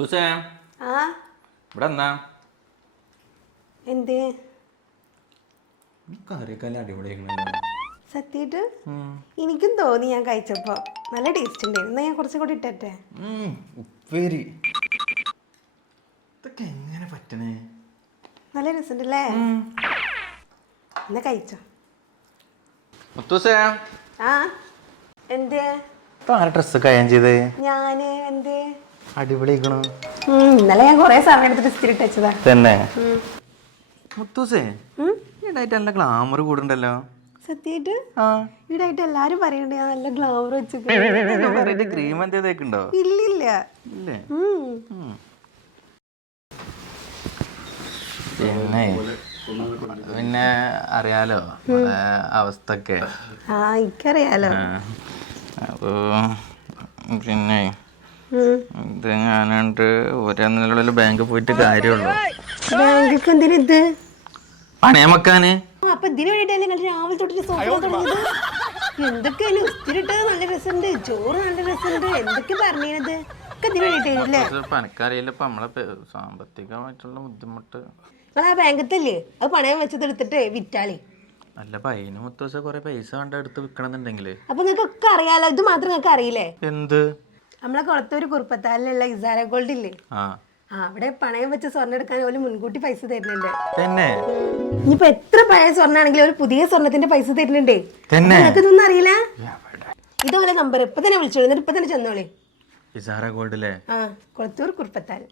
മുത്തൂസേ ആ ഇവിടെ എന്നാ എന്തേ കറിയൊക്കെ അടിപൊളി സത്യമായിട്ട് എനിക്കും തോന്നി ഞാൻ കഴിച്ചപ്പോ നല്ല ടേസ്റ്റ് ഉണ്ടായിരുന്നു. എന്നാ ഞാൻ കുറച്ചും കൂടി ഇട്ടേ. ഉപ്പേരി ഇതൊക്കെ എങ്ങനെ പറ്റണേ? നല്ല രസമുണ്ടല്ലേ? എന്നാ കഴിച്ചോ. മുത്തൂസേ ആ എന്തേ ഡ്രസ്സൊക്കെ അയൺ ചെയ്തേ? ഞാന് എന്തേ അടിപൊളി ഇന്നലെ ഞാൻ കൊറേ സമയം എടുത്തിട്ട് ഇസ്തിരി ഇട്ട് വെച്ചതാ. തന്നെ മുത്തൂസേ ഈടായിട്ട് നല്ല ഗ്ലാമർ കൂടുണ്ടല്ലോ. സത്യമായിട്ട് ഈടായിട്ട് എല്ലാരും പറയണ്ട് ഞാൻ നല്ല ഗ്ലൗർ വെച്ചിട്ട്. ക്രീം എന്തേക്കുണ്ടോ? ഇല്ലില്ല. ഇല്ലേ? പിന്നെ പിന്നെ അറിയാലോ അവസ്ഥക്കെ. ആ എനിക്കറിയാലോ. അപ്പോ പിന്നെ ഇത് ഞാനുണ്ട് ഒരേ ബാങ്ക് പോയിട്ട് കാര്യമുള്ളൂ. ബാങ്കിക്ക് എന്തിനാ ഇത്? പണയം വെക്കാന്. അപ്പൊ ഇതിന് വേണ്ടിട്ടല്ലേ നിങ്ങൾ രാവിലെ തൊട്ടിട്ട് സോഫ തുടങ്ങിയത്? എന്തൊക്കെയാണ് ഇസ്തിരിട്ടത് നല്ല രസമുണ്ട്, ചോറ് നല്ല രസമുണ്ട്, എന്തൊക്കെ പറഞ്ഞത് ഒക്കെ ഇതിന് വേണ്ടിട്ടല്ലേ? പണക്കാരില്ല ഇപ്പൊ നമ്മളെ സാമ്പത്തികമായിട്ടുള്ള ബുദ്ധിമുട്ട്. നിങ്ങൾ ആ ബാങ്കത്തല്ലേ അത് പണയം വെച്ചത് എടുത്തിട്ട് വിറ്റാളി. അല്ല പയ്യന് മുത്തൂസ കൊറേ പൈസ കണ്ട എടുത്ത് വിൽക്കണമെന്നുണ്ടെങ്കില് അപ്പൊ നിങ്ങൾക്ക് ഒക്കെ അറിയാലോ, ഇത് മാത്രം നിങ്ങൾക്ക് അറിയില്ലേ? എന്ത്? നമ്മളെ കുളത്തൂര് കുറുപ്പത്താലിലുള്ള ഇസാര ഗോൾഡ് ഇല്ലേ, അവിടെ പണയം വെച്ച് സ്വർണ്ണം എടുക്കാൻ ഒരു മുൻകൂട്ടി പൈസ തരുന്നുണ്ട്. തന്നെ? ഇനിയിപ്പോ എത്ര പഴയ സ്വർണ്ണാണെങ്കിലും ഒരു പുതിയ സ്വർണ്ണത്തിന്റെ പൈസ തരുന്നുണ്ടേ. നിങ്ങൾക്ക് ഇതൊന്നും അറിയില്ല? ഇതുപോലെ നമ്പർ ഇപ്പൊ തന്നെ വിളിച്ചോളൂ, എന്നിട്ട് ഇപ്പൊ തന്നെ ചെന്നോളി. ഇസാര ഗോൾഡിലെ കുളത്തൂർ കുറുപ്പത്താൽ.